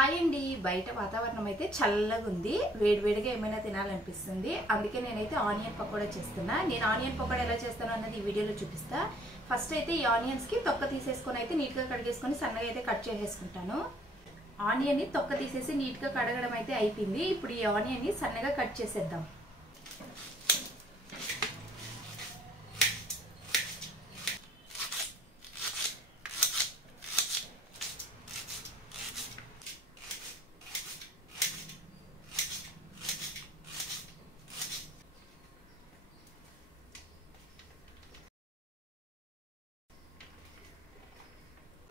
Hi అండి, బయట వాతావరణం అయితే చల్లగా ఉంది. వేడివేడిగా ఏమైనా తినాలనిపిస్తుంది. అందుకే నేనైతే ఆనియన్ పకోడా చేస్తున్నా. నేను ఆనియన్ పకోడా ఎలా చేస్తానో అన్నది ఈ వీడియోలో చూపిస్తా. ఫస్ట్ అయితే ఈ ఆనియన్స్ కి తొక్క తీసేసుకొని అయితే నీట్ గా కడిగేసుకొని సన్నగా అయితే కట్ చేసేసుకుంటాను. ఆనియన్ ని తొక్క తీసేసి నీట్ గా కడగడం అయితే అయిపోయింది. ఇప్పుడు ఈ ఆనియన్ ని సన్నగా కట్ చేసేద్దాం.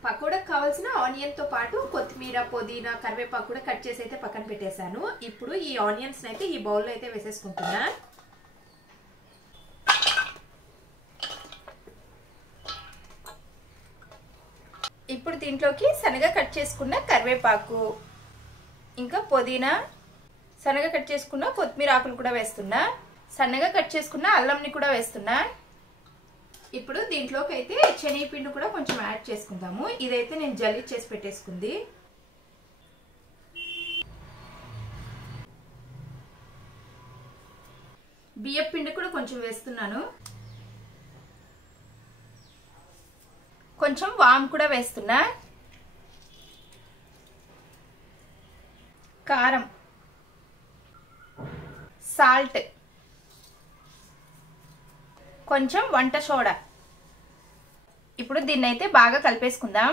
పకోడాకు కావాల్సిన ఆనియన్ తో పాటు కొత్తిమీర, పుదీనా, కరివేపాకు కూడా కట్ చేసి అయితే పక్కన పెట్టేశాను. ఇప్పుడు ఈ ఆనియన్స్ అయితే ఈ బౌల్లో అయితే వేసేసుకుంటున్నా. ఇప్పుడు దీంట్లోకి సన్నగా కట్ చేసుకున్న కరివేపాకు, ఇంకా పుదీనా, సన్నగా కట్ చేసుకున్న కొత్తిమీర ఆకులు కూడా వేస్తున్నా. సన్నగా కట్ చేసుకున్న అల్లంని కూడా వేస్తున్నా. ఇప్పుడు దీంట్లోకి అయితే శనగపిండి కూడా కొంచెం యాడ్ చేసుకుందాము. ఇదైతే నేను జల్లీ చేసి పెట్టేసుకుంది. బియ్యం పిండి కూడా కొంచెం వేస్తున్నాను. కొంచెం వామ్ కూడా వేస్తున్నా. కారం, సాల్ట్, కొంచెం వంట సోడా. ఇప్పుడు దీన్ని అయితే బాగా కలిపేసుకుందాం.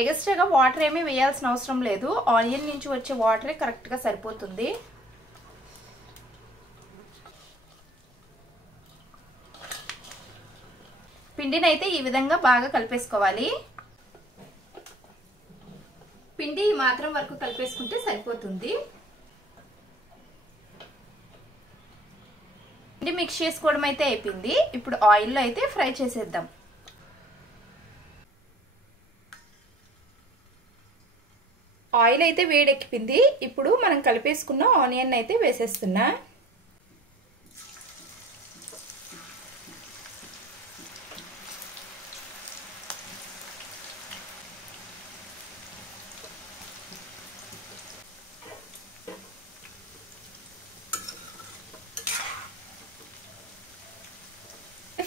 ఎక్స్ట్రాగా వాటర్ ఏమీ వేయాల్సిన అవసరం లేదు. ఆనియన్ నుంచి వచ్చే వాటరే కరెక్ట్గా సరిపోతుంది. పిండిని అయితే ఈ విధంగా బాగా కలిపేసుకోవాలి. పిండి ఈ మాత్రం వరకు కలిపేసుకుంటే సరిపోతుంది. పిండి మిక్స్ చేసుకోవడం అయితే అయిపోయింది. ఇప్పుడు ఆయిల్లో అయితే ఫ్రై చేసేద్దాం. ఆయిల్ అయితే వేడెక్కింది. ఇప్పుడు మనం కలిపేసుకున్న ఆనియన్ అయితే వేసేస్తున్నా.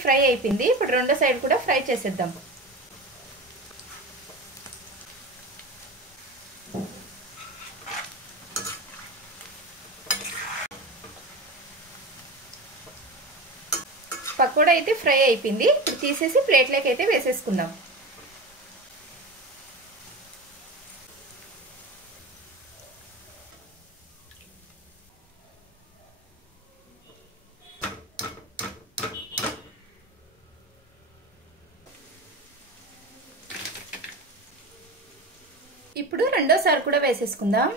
ఫ్రై అయిపోయింది. ఇప్పుడు రెండో సైడ్ కూడా ఫ్రై చేసేద్దాం. పకోడా అయితే ఫ్రై అయిపోయింది. ఇప్పుడు తీసేసి ప్లేట్లోకి అయితే వేసేసుకుందాం. ఇప్పుడు రెండోసారి కూడా వేసేసుకుందాం.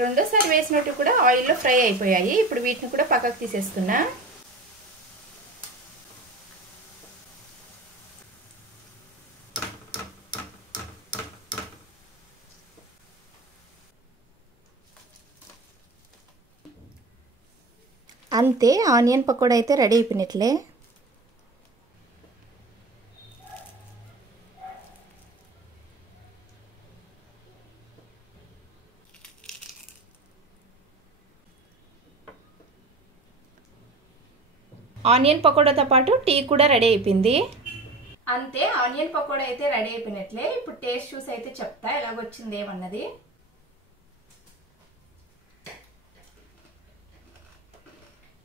రెండోసారి వేసినట్టు కూడా ఆయిల్లో ఫ్రై అయిపోయాయి. ఇప్పుడు వీటిని కూడా పక్కకు తీసేస్తున్నా. అంతే, ఆనియన్ పకోడా అయితే రెడీ అయిపోయినట్లే. ఆనియన్ పకోడాతో పాటు టీ కూడా రెడీ అయిపోయింది. అంతే, ఆనియన్ పకోడా అయితే రెడీ అయిపోయినట్లే. ఇప్పుడు టేస్ట్ చూసి అయితే చెప్తా ఎలాగొచ్చింది ఏమన్నది.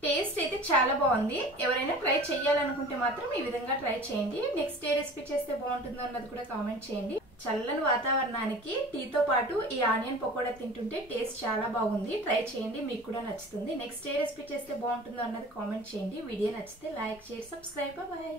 టేస్ట్ అయితే చాలా బాగుంది. ఎవరైనా ట్రై చేయాలనుకుంటే మాత్రం ఈ విధంగా ట్రై చేయండి. నెక్స్ట్ ఏ రెసిపీ చేస్తే బాగుంటుందో అన్నది కూడా కామెంట్ చేయండి. చల్లని వాతావరణానికి టీతో పాటు ఈ ఆనియన్ పకోడా తింటుంటే టేస్ట్ చాలా బాగుంది. ట్రై చేయండి, మీకు కూడా నచ్చుతుంది. నెక్స్ట్ ఏ రెసిపీ చేస్తే బాగుంటుందో అన్నది కామెంట్ చేయండి. వీడియో నచ్చితే లైక్, షేర్, సబ్స్క్రైబ్. బాయ్.